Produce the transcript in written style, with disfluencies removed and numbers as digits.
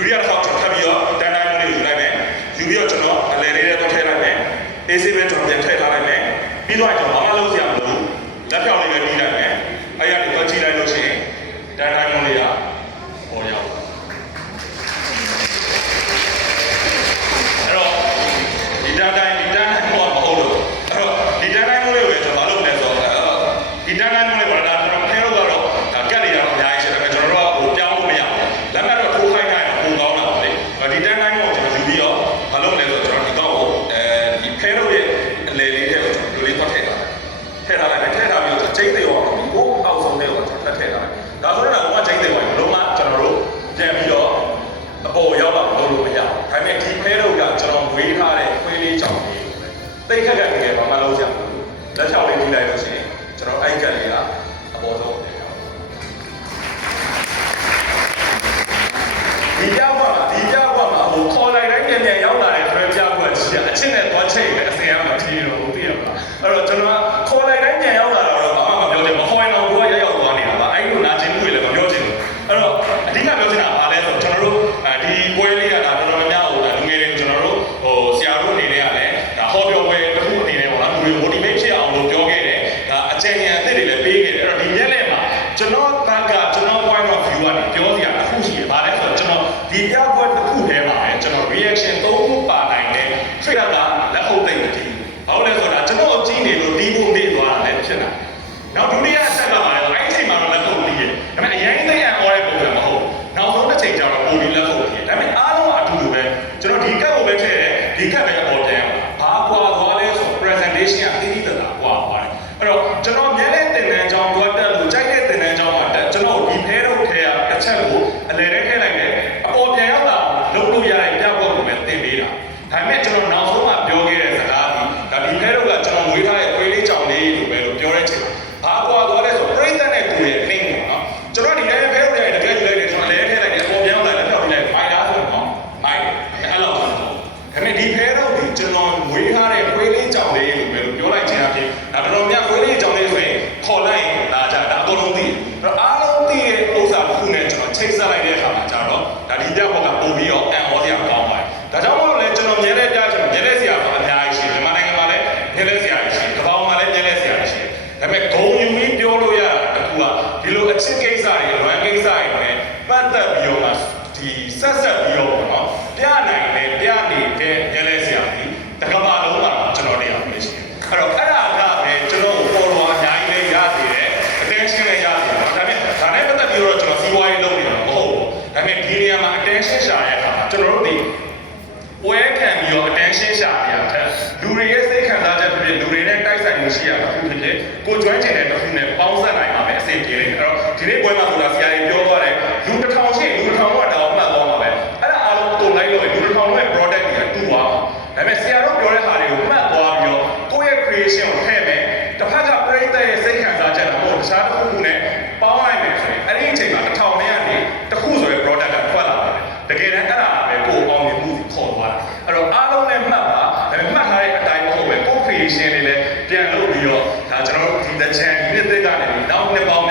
လူရတော့ကျွန်တော်ထပ်ပြီးတော့တန်တိုင်းလေးယူလိုက်မယ်ယူပြီးတော့ကျွန်တော်အလဲလေးတွေတော့ထည့်လိုက်မယ်အေးဆေးပဲကျွန်တော်ပြန်ထည့်ထားလိုက်မယ်ပြီးတော့ကျွန်တော်ဘာမှလုပ်စရာမလိုဘူးလက်ဖြောင်းလေးပဲပြီးလိုက်မယ်အဲ့ရနေတော့ကြည့်လိုက်လို့ရှိရင်တန်တိုင်းလေးကပေါ်ရောက်အဲ့တော့ဒီတန်တိုင်းတော့မဟုတ်လို့အဲ့တော့ဒီတန်တိုင်းလေးကိုပဲကျွန်တော်မလုပ်နဲ့ဆိုတော့ဒီတန်တိုင်းလေးကတော့ကျွန်တော်ခဲလို့ကတော့ကတ်နေရတော့အများကြီးရှိတယ်ကျွန်တော်တို့ကပြောင်းလို့မရဘူးလက်မှတ်တော့ထိုးခိုင်းခိုင်းတော့ပုံကောင်းတာပါလေဒီတန်တိုင်းကိုကျွန်တော်ယူပြီးတော့မလုပ်နဲ့ဆိုတော့ကျွန်တော်ဒီတော့ဒီဖဲလို့ရဲ့အလေလေးတွေကိုကျွန်တော်လူလေးတော့ထည့်ထားလိုက်ထည့်ထားပြီးတော့ကျိန်းသေးအောင်ကိုအောက်ဆုံးလေးကိုကျွန်တော်ထည့်ထားလိုက်ဒါဆိုတော့ကကျိန်းသေးအောင်ဘလုံးမှကျွန်တော်တို့ပြန်ပြီးတော့အပေါ်ရောက်တော့လုပ်လို့မရဘူးဒါပေမဲ့ဒီဖဲလို့ကကျွန်တော်ဝေးထားတဲ့ခွေးလေးကြောင့်တိတ်ခက်ခက်တကယ်ဘာမှလုပ်ကြဘူးလက်ချောက်လေးပြီးလိုက်လို့ရှိရင်ကျွန်တော်အိုက်ကက်လေးကအပေါ်ဆုံးနေရအောင်ဒီကြောက်မှာဟိုခေါ်လိုက်တိုင်းပြန်ပြန်ရောက်လာတဲ့ဆွဲကြောက်ကအချင်းနဲ့သွားချိန်နဲ့အစင်ရမှာထီးတော့သိရပါအဲ့တော့ကျွန်တော်ခေါ်လိုက်တိုင်းပြန်ရောက်လာတော့ဘာမှမပြောချင်မခေါ်ရင်တော့ကိုကရောက်သွားနေတာပါအဲ့လိုနာကျင်မှုတွေလည်းမပြောချင်ဘူးအဲ့တော့အဓိကပြောချင်တာဘာလဲဆိုတော့ကျွန်တော်တို့ဒီပွဲလေးကဒါတော်တော်များများဟိုလူငယ်တွေကျွန်တော်တို့ဟိုဆရာတို့အနေနဲ့ကလည်းဒါဟောပြောပွဲတစ်ခုအနေနဲ့ပေါ့နော်လူတွေ motivate ဖြစ်အောင်လို့ပြောခဲ့တယ်ဒါအကြံဉာဏ်အသစ်တွေလည်းပေးခဲ့တယ်အဲ့တော့ဒီရက်လက်မှာကျွန်တော်ဘက်ကကျွန်တော် point of view ကနေပြောစရာတစ်ခုရှိတယ်ဗါလဲဆိုတော့ကျွန်တော်ဒီပြပွဲတစ်ခုထဲမှာပဲကျွန်တော် reaction 3ခုပါနိုင်တဲ့ trigger ကလက်ဟုတ်သိမ့်မတည်ဘာလို့လဲဆိုတော့ကျွန်တော်ကြည့်နေလို့ဒီပုံမေ့သွားတာလည်းဖြစ်လာနောက်ဒုတိယအဆက်ကပါတော့အဲ့ဒီအချိန်မှာတော့လက်ဟုတ်တည်ရဲ့ဒါပေမဲ့အရင်သိရန် order ပုံစံမဟုတ်နောက်ဆုံးတစ်ချိန်ကျတော့ပုံဒီလက်ဟုတ်တည်ရဲ့ဒါပေမဲ့အားလုံးအတူတူပဲကျွန်တော်ဒီကတ်ကိုပဲထည့်တယ်ဒီကတ်ပဲပေါ်ပြန်ဘာကွာသွားလဲဆို presentation ကတိတိကျကျကွာသွားတယ်အဲ့တော့ကျွန်တော်မြဲတဲ့တင်တန်းကြောင်းတော့တက်လို့ကြိုက်တဲ့တင်တန်းကြောင်းမှာတက်ကျွန်တော်ဒီဖဲတော့ထဲရတစ်ချက်ကိုအလဲထဲထည့်လိုက်တယ်အပေါ်ပြန်ရောက်လာလုံးလို့ရတဲ့ပြပွဲကိုပဲတင်ပေးတာဒါပေမဲ့ကျွန်တော်နောက်ဆုံးမှပြောခဲ့တဲ့စကားဒီဒါဒီဖဲတော့ကကျွန်တော်ဝေးထားတဲ့ခွေးလေးကြောင်လေးလိုပဲလို့ပြောတဲ့ချိန်ဘာကွာသွားလဲဆိုပြိတ္တနဲ့တူရဲ့နှိမ့်ပေါ့နော်ကျွန်တော်ဒီတိုင်းဖဲတော့ရဲ့တကယ်ယူလိုက်တယ်ကျွန်တော်လဲထည့်လိုက်တယ်အပေါ်ပြန်ရောက်လာလက်ထောက်ပြီးလိုက်မိုက်လားဆိုတော့မိုက်အဲ့လိုပါဒါပေမဲ့ဒီဖဲတော့ဒီကျွန်တော်ဝေးထားတဲ့ခွေးလေးကြောင်လေးလိုပဲလို့ပြောလိုက်ခြင်းအပြင်ဒါတော်တော်များခွေးလေးကြောင်လေးဆိုရင်ခေါ်လိုက်ရင်လာကြဒါအကုန်လုံးသိအဲ့တော့အားလုံးသိတဲ့ဥစ္စာတစ်ခုနဲ့ကျွန်တော်ချိတ်ဆက်လိုက်တဲ့အခါမှာကျတော့ဒါဒီပြဘောကပုံပြီးတော့အံ့ဩစရာကောင်းပါတယ်ဒါကြောင့်မို့လို့လဲကျွန်တော်မြဲတဲ့ပြကျွန်တော်မြဲတဲ့ဆရာကအများကြီးရှိတယ်မြန်မာနိုင်ငံမှာလည်းမြဲတဲ့ဆရာရှိတယ်ကမ္ဘာမှာလည်းမြဲတဲ့ဆရာရှိတယ်ဒါပေမဲ့ဂုံယူပြီးပြောလို့ရတာတခုကဒီလိုအချစ်ကိစ္စတွေလွမ်းကိစ္စတွေနဲ့ပတ်သက်ပြီးတော့မှဒီဆက်ပြီးတော့ပေါ့နော်ပြနိုင်တယ်ပြနေတဲ့မြဲတဲ့ဆရာကြီးတကမ္ဘာလုံးမှာကျွန်တော်တရားပေးရှိတယ်အဲ့တော့အဲ့ဒါကပဲကျွန်တော်ကိုပေါ်တော်အများကြီးလေးရသေးတယ် attention နဲ့ရသေးတယ်ဒါပေမဲ့ဒါနဲ့ပတ်သက်ပြီးတော့ကျွန်တော်စီးပွားရေးလုပ်နေတာမဟုတ်ဘူးဒါပေမဲ့ဒီနေရာမှာ attention ရှာရတဲ့အခါမှာကျွန်တော်တို့ဒီပွဲခံပြီးတော့ attention ရှာရတဲ့လူတွေရဲ့စိတ်ခံစားချက်ဖြစ်ဖြစ်လူတွေနဲ့တိုက်ဆိုင်မှုရှိရတာဖြစ်ဖြစ်ကိုကျွမ်းကျင်တဲ့တစ်ခုနဲ့ပေါင်းစပ်နိုင်မှာပဲအဆင်ပြေတယ်အဲ့တော့ဒီနေ့ပွဲမှာဆိုတာဆရာကြီးပြောသွားတယ်လူတစ်ထောင်ရှိလူတစ်ထောင်ကတောင်းမှတ်သွားမှာပဲအဲ့ဒါအားလုံးတုံလိုက်လို့လူတစ်ထောင်ရဲ့ product တွေကတူသွားမှာဒါပေမဲ့ဆရာတို့ပြောတဲ့ဟာတွေကိုမှတ်သွားပြီးတော့ကိုယ့်ရဲ့ creation ကိုထည့်မယ်တစ်ဖက်ကပြိတ္တရဲ့စိတ်ခံစားချက်တော့မဟုတ်တခြားတစ်ခုခုနဲ့ပေါင်းလိုက်မယ်ဆိုရင်အဲ့ဒီအချိန်မှာတစ်ထောင်နဲ့ကနေတစ်ခုဆိုရဲ့ product ကထွက်လာတယ်တကယ်တမ်းအဲ့ဒါပဲကိုယ်အောင်မြင်မှုခေါ်သွားတာအဲ့တော့အားလုံးနဲ့မှတ်ပါဒါပေမဲ့မှတ်ထားတဲ့အတိုင်းမဟုတ်ပဲကိုယ် creation တွေလည်းပြန်လုပ်ပြီးတော့ဒါကျွန်တော်တို့ဒီ the channel ဒီနှစ်သက်ကနေနောက်နှစ်ပေါင်း